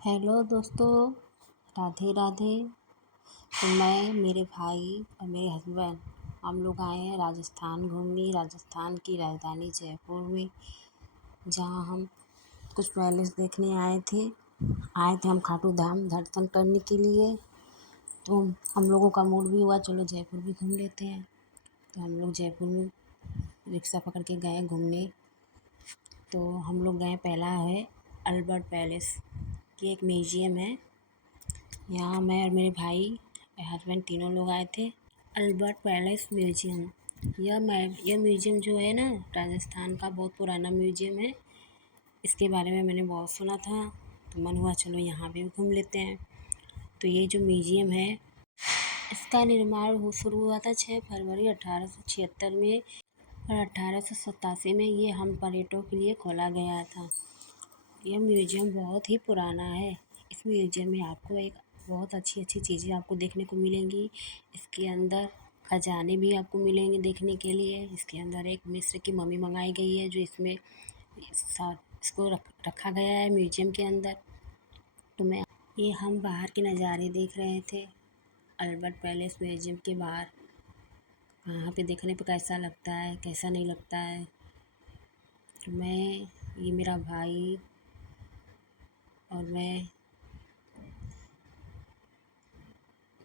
Hello दोस्तों, राधे राधे। तो मैं, मेरे भाई और मेरे हस्बैंड हम लोग आए हैं राजस्थान घूमने। राजस्थान की राजधानी जयपुर में, जहाँ हम कुछ पैलेस देखने आए थे हम खाटू धाम दर्शन करने के लिए। तो हम लोगों का मूड भी हुआ, चलो जयपुर भी घूम लेते हैं। तो हम लोग जयपुर में रिक्शा पकड़ के गए घूमने। तो हम लोग गए, पहला है अल्बर्ट पैलेस की एक म्यूजियम है। यहाँ मैं और मेरे भाई हस्बैंड तीनों लोग आए थे। अल्बर्ट पैलेस म्यूजियम, यह म्यूजियम जो है ना, राजस्थान का बहुत पुराना म्यूजियम है। इसके बारे में मैंने बहुत सुना था, तो मन हुआ चलो यहाँ भी घूम लेते हैं। तो ये जो म्यूजियम है, इसका निर्माण शुरू हुआ था 6 फरवरी 1876 में, और 1887 में ये हम पर्यटकों के लिए खोला गया था। यह म्यूजियम बहुत ही पुराना है। इस म्यूजियम में आपको एक बहुत अच्छी अच्छी चीज़ें आपको देखने को मिलेंगी। इसके अंदर खजाने भी आपको मिलेंगे देखने के लिए। इसके अंदर एक मिस्र की मम्मी मंगाई गई है, जो इसमें इसको रखा गया है म्यूजियम के अंदर। तो ये हम बाहर के नज़ारे देख रहे थे अल्बर्ट पैलेस म्यूजियम के बाहर। वहाँ पे देखने पे कैसा लगता है, कैसा नहीं लगता है। तो ये मेरा भाई और मैं,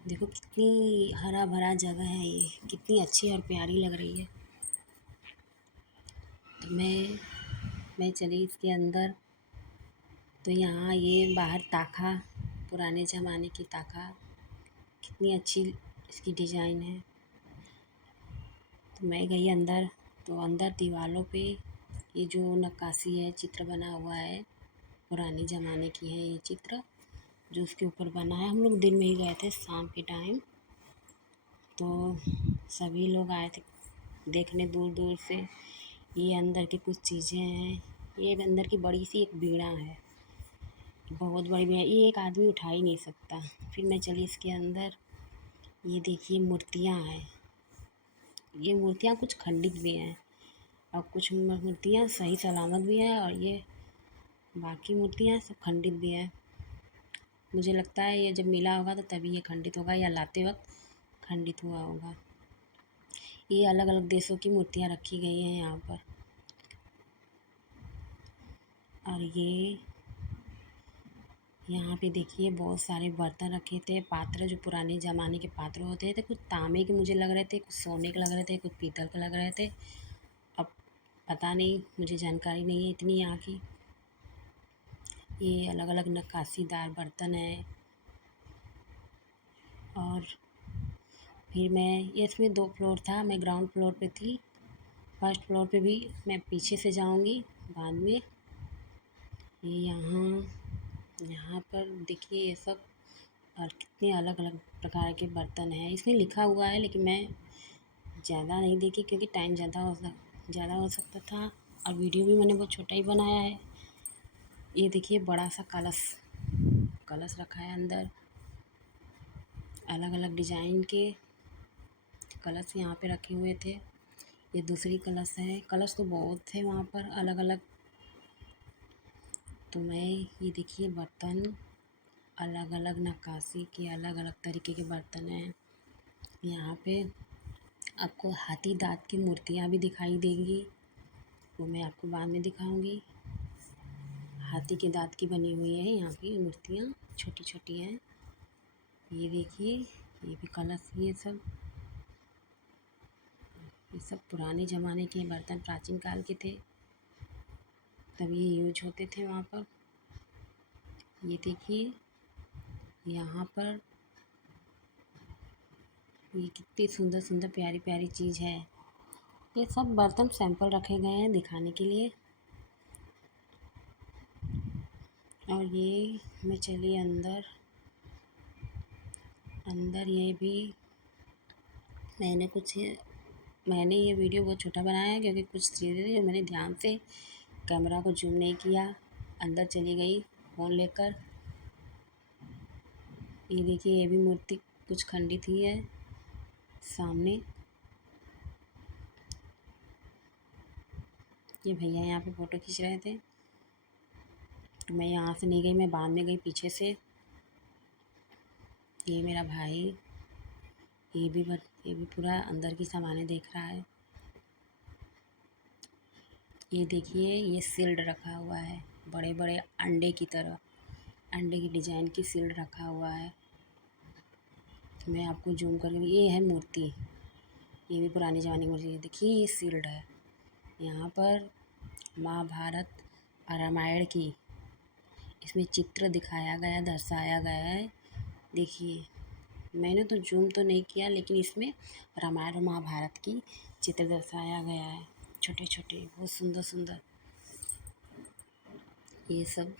देखो कितनी हरा भरा जगह है, ये कितनी अच्छी और प्यारी लग रही है। तो मैं चली इसके अंदर। तो यहाँ ये बाहर ताखा, पुराने ज़माने की ताखा, कितनी अच्छी इसकी डिज़ाइन है। तो मैं गई अंदर। तो अंदर दीवारों पे ये जो नक्काशी है, चित्र बना हुआ है, पुराने ज़माने की है ये चित्र जो उसके ऊपर बना है। हम लोग दिन में ही गए थे, शाम के टाइम। तो सभी लोग आए थे देखने दूर दूर से। ये अंदर की कुछ चीज़ें हैं। ये अंदर की बड़ी सी एक बीड़ा है, बहुत बड़ी बीड़ा, ये एक आदमी उठा ही नहीं सकता। फिर मैं चली इसके अंदर। ये देखिए मूर्तियाँ हैं। ये मूर्तियाँ कुछ खंडित भी हैं और कुछ मूर्तियाँ सही सलामत भी हैं, और ये बाकी मूर्तियाँ सब खंडित भी हैं। मुझे लगता है ये जब मिला होगा तो तभी ये खंडित होगा, या लाते वक्त खंडित हुआ होगा। ये अलग अलग देशों की मूर्तियाँ रखी गई हैं यहाँ पर। और ये यहाँ पे देखिए बहुत सारे बर्तन रखे थे, पात्र, जो पुराने ज़माने के पात्र होते थे। कुछ तांबे के मुझे लग रहे थे, कुछ सोने के लग रहे थे, कुछ पीतल के लग रहे थे। अब पता नहीं, मुझे जानकारी नहीं है इतनी यहाँ की। ये अलग अलग नक्काशीदार बर्तन है। और फिर ये इसमें 2 फ्लोर था, मैं ग्राउंड फ्लोर पे थी। फर्स्ट फ्लोर पे भी मैं पीछे से जाऊँगी बाद में। ये यहाँ पर देखिए ये सब, और कितने अलग अलग प्रकार के बर्तन हैं। इसमें लिखा हुआ है, लेकिन मैं ज़्यादा नहीं देखी क्योंकि टाइम ज़्यादा हो सकता था, और वीडियो भी मैंने बहुत छोटा ही बनाया है। ये देखिए बड़ा सा कलश रखा है अंदर। अलग अलग डिज़ाइन के कलश यहाँ पे रखे हुए थे। ये दूसरी कलश है। कलश तो बहुत थे वहाँ पर अलग अलग। तो ये देखिए बर्तन, अलग अलग नक्काशी के अलग अलग तरीके के बर्तन हैं। यहाँ पे आपको हाथी दाँत की मूर्तियाँ भी दिखाई देंगी, वो मैं आपको बाद में दिखाऊंगी। हाथी के दाँत की बनी हुई है यहाँ की मूर्तियाँ, छोटी छोटी हैं। ये देखिए, ये भी कलश, ये सब पुराने ज़माने के बर्तन, प्राचीन काल के थे, तब ये यूज होते थे वहाँ पर। ये देखिए यहाँ पर, ये कितनी सुंदर सुंदर प्यारी प्यारी चीज़ है। ये सब बर्तन सैंपल रखे गए हैं दिखाने के लिए। और ये मैं चली अंदर। ये भी मैंने ये वीडियो बहुत छोटा बनाया है, क्योंकि कुछ चीज़ें जो मैंने ध्यान से कैमरा को जूम नहीं किया। अंदर चली गई फ़ोन लेकर। ये देखिए, ये भी मूर्ति कुछ खंडित ही है सामने। ये भैया यहाँ पे फ़ोटो खींच रहे थे। तो मैं यहाँ से नहीं गई, मैं बाद में गई पीछे से। ये मेरा भाई, ये भी पूरा अंदर की सामानें देख रहा है। ये देखिए, ये शील्ड रखा हुआ है, बड़े बड़े अंडे की तरह, अंडे की डिजाइन की शील्ड रखा हुआ है। तो मैं आपको जूम करके, ये है मूर्ति, ये भी पुराने ज़माने की मूर्ति है। देखिए ये शील्ड है, यहाँ पर महाभारत और रामायण की इसमें चित्र दिखाया गया, दर्शाया गया है। देखिए, मैंने तो जूम तो नहीं किया, लेकिन इसमें रामायण और महाभारत की चित्र दर्शाया गया है, छोटे छोटे, बहुत सुंदर सुंदर। ये सब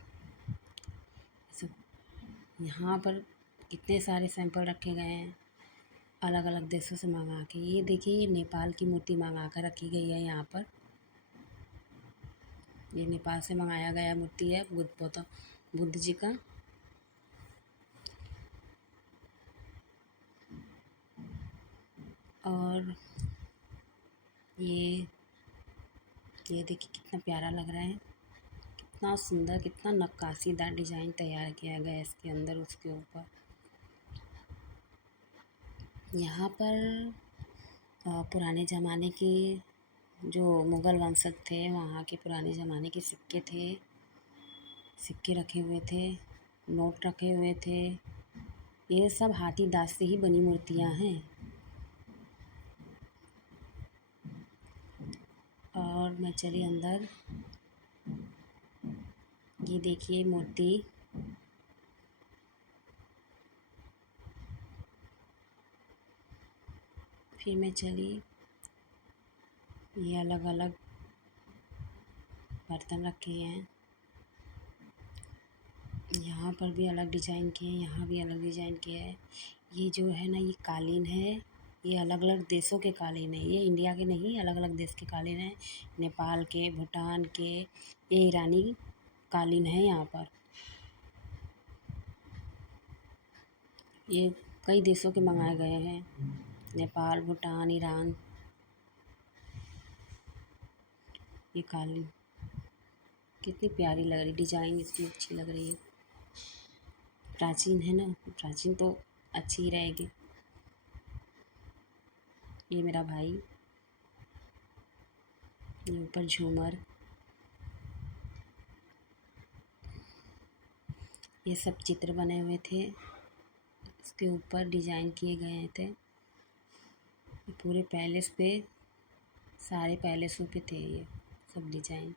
यहाँ पर कितने सारे सैंपल रखे गए हैं अलग अलग देशों से मंगा के। ये देखिए, ये नेपाल की मूर्ति मंगा कर रखी गई है यहाँ पर। ये नेपाल से मंगाया गया मूर्ति है बुद्ध जी का। और ये देखिए कितना प्यारा लग रहा है, कितना सुंदर, कितना नक्काशीदार डिज़ाइन तैयार किया गया है इसके अंदर, उसके ऊपर। यहाँ पर पुराने ज़माने के जो मुग़ल वंशज थे, वहाँ के पुराने ज़माने के सिक्के रखे हुए थे, नोट रखे हुए थे। ये सब हाथी दाँत से ही बनी मूर्तियाँ हैं। और मैं चली अंदर, ये देखिए मूर्ति, फिर मैं चली, ये अलग अलग बर्तन रखे हैं, यहाँ पर भी अलग डिज़ाइन के हैं, यहाँ भी अलग डिज़ाइन के हैं। ये जो है ना, ये कालीन है, ये अलग अलग देशों के कालीन है, ये इंडिया के नहीं, अलग अलग देश के कालीन हैं, नेपाल के, भूटान के। ये ईरानी कालीन है यहाँ पर। ये कई देशों के मंगाए गए हैं, नेपाल, भूटान, ईरान। ये कालीन कितनी प्यारी लग रही, डिज़ाइन इसकी अच्छी लग रही है। प्राचीन है ना, प्राचीन तो अच्छी ही रहेगी। ये मेरा भाई, ये ऊपर झूमर, ये सब चित्र बने हुए थे, इसके ऊपर डिज़ाइन किए गए थे। पूरे पैलेस पे, सारे पैलेसों पे थे ये सब डिज़ाइन।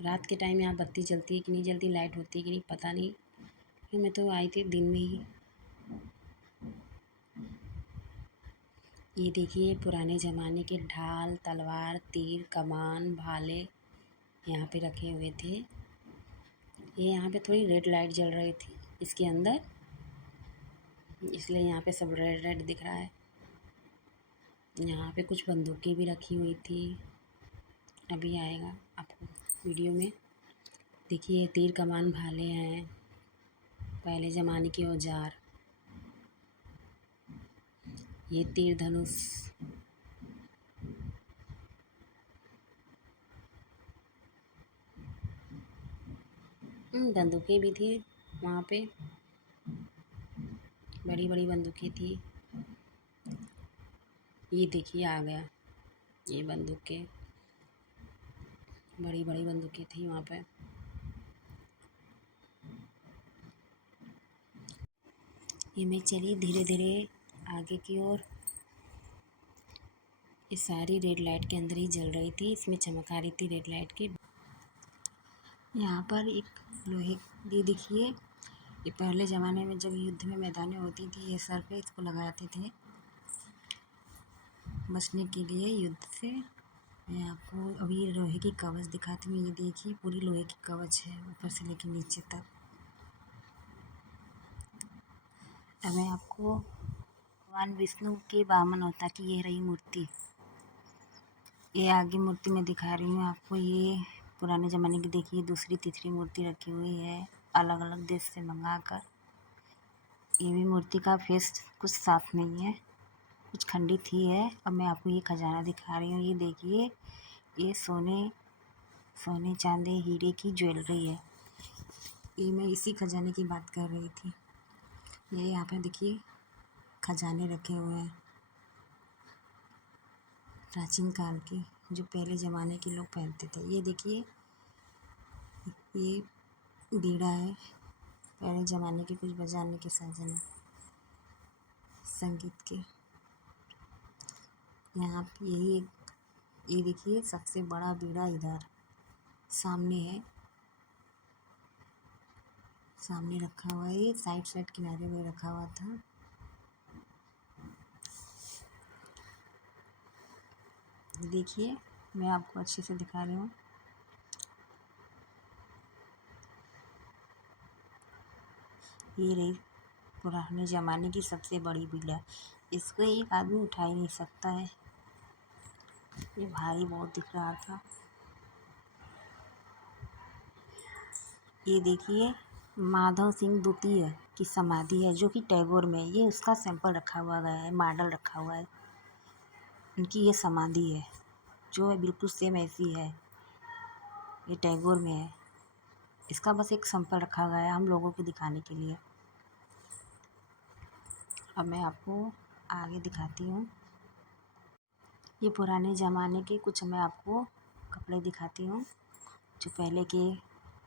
रात के टाइम यहाँ बत्ती जलती है कि नहीं जलती, लाइट होती है कि नहीं पता नहीं, क्योंकि मैं तो आई थी दिन में ही। ये देखिए, पुराने ज़माने के ढाल, तलवार, तीर, कमान, भाले यहाँ पे रखे हुए थे। ये यहाँ पे थोड़ी रेड लाइट जल रही थी इसके अंदर, इसलिए यहाँ पे सब रेड रेड दिख रहा है। यहाँ पे कुछ बंदूकें भी रखी हुई थी, अभी आएगा आपको वीडियो में। देखिए, तीर, कमान, भाले हैं, पहले ज़माने के औजार। ये तीर, धनुष, बंदूकें भी थी वहाँ पे, बड़ी बड़ी बंदूकें थी। ये देखिए आ गया, ये बंदूकें, बड़ी बड़ी बंदूकें थी वहाँ पे। ये मैं चली धीरे धीरे आगे की ओर। ये सारी रेड लाइट के अंदर ही जल रही थी, इसमें चमक आ रही थी रेड लाइट की। यहाँ पर एक लोहे, ये देखिए, ये पहले ज़माने में जब युद्ध में मैदानें होती थी, ये सर पे इसको लगाते थे बचने के लिए युद्ध से। मैं आपको अभी लोहे की कवच दिखाती हूँ। ये देखिए, पूरी लोहे की कवच है ऊपर से लेकर नीचे तक। अब मैं आपको भगवान विष्णु के वामन अवतार की ये रही मूर्ति, ये आगे मूर्ति मैं दिखा रही हूँ आपको। ये पुराने ज़माने की देखिए दूसरी तीसरी मूर्ति रखी हुई है, अलग अलग देश से मंगा कर। ये भी मूर्ति का फेस कुछ साफ नहीं है, कुछ खंडित ही है। अब मैं आपको ये खजाना दिखा रही हूँ। ये देखिए, ये सोने चांदी हीरे की ज्वेलरी है। ये मैं इसी खजाने की बात कर रही थी। ये यहाँ पे देखिए खजाने रखे हुए हैं प्राचीन काल के, जो पहले ज़माने के लोग पहनते थे। ये देखिए ये बीड़ा है, पहले ज़माने के कुछ बजाने के साधन हैं संगीत के। यहाँ पे ये देखिए सबसे बड़ा बीड़ा इधर सामने है, सामने रखा हुआ है। ये साइड किनारे में रखा हुआ था। देखिए मैं आपको अच्छे से दिखा रही हूँ। ये रही पुराने ज़माने की सबसे बड़ी बीड़ा। इसको एक आदमी उठा ही नहीं सकता है, ये भारी बहुत दिख रहा था। ये देखिए माधव सिंह द्वितीय की समाधि है, जो कि टैगोर में है। ये उसका सैंपल रखा हुआ गया है, मॉडल रखा हुआ है। उनकी ये समाधि है जो है बिल्कुल सेम ऐसी है, ये टैगोर में है। इसका बस एक सैंपल रखा गया है हम लोगों को दिखाने के लिए। अब मैं आपको आगे दिखाती हूँ। ये पुराने ज़माने के कुछ मैं आपको कपड़े दिखाती हूँ जो पहले के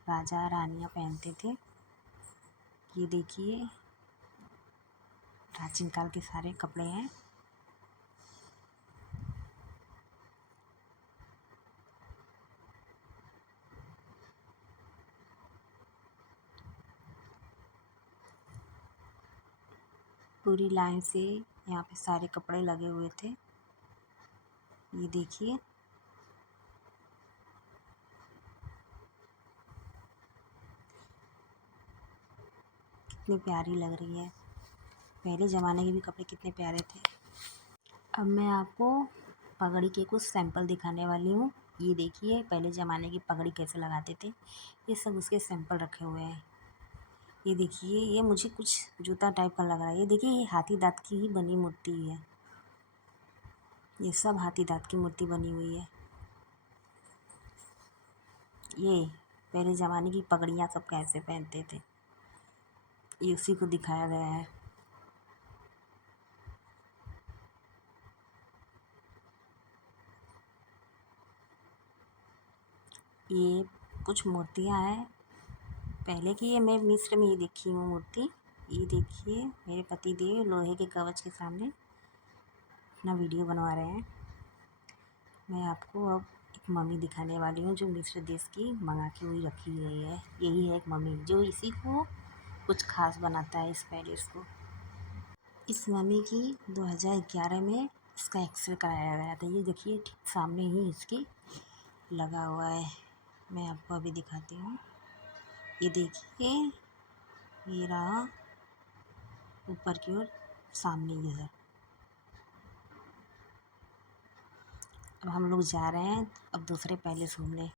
राजा रानियाँ पहनते थे। ये देखिए प्राचीन काल के सारे कपड़े हैं। पूरी लाइन से यहाँ पे सारे कपड़े लगे हुए थे। ये देखिए कितनी प्यारी लग रही है। पहले ज़माने के भी कपड़े कितने प्यारे थे। अब मैं आपको पगड़ी के कुछ सैंपल दिखाने वाली हूँ। ये देखिए पहले ज़माने की पगड़ी कैसे लगाते थे, ये सब उसके सैंपल रखे हुए हैं। ये देखिए ये मुझे कुछ जूता टाइप का लग रहा है। ये देखिए ये हाथी दाँत की ही बनी मूर्ति है। ये सब हाथी दाँत की मूर्ति बनी हुई है। ये पहले ज़माने की पगड़ियाँ सब कैसे पहनते थे, ये उसी को दिखाया गया है। ये कुछ मूर्तियाँ हैं पहले की। ये मैं मिस्र में ही देखी हूँ मूर्ति। ये देखिए मेरे पति देव लोहे के कवच के सामने अपना वीडियो बनवा रहे हैं। मैं आपको अब एक मम्मी दिखाने वाली हूँ जो मिस्र देश की मंगा के हुई रखी गई है। यही है एक मम्मी जो इसी को कुछ खास बनाता है इस पैलेस को। इस मम्मी की 2011 में इसका एक्सरे कराया गया था। ये देखिए ठीक सामने ही इसकी लगा हुआ है। मैं आपको अभी दिखाती हूँ। ये देखिए ये रहा ऊपर की ओर सामने इधर। अब हम लोग जा रहे हैं अब दूसरे पैलेस घूमने।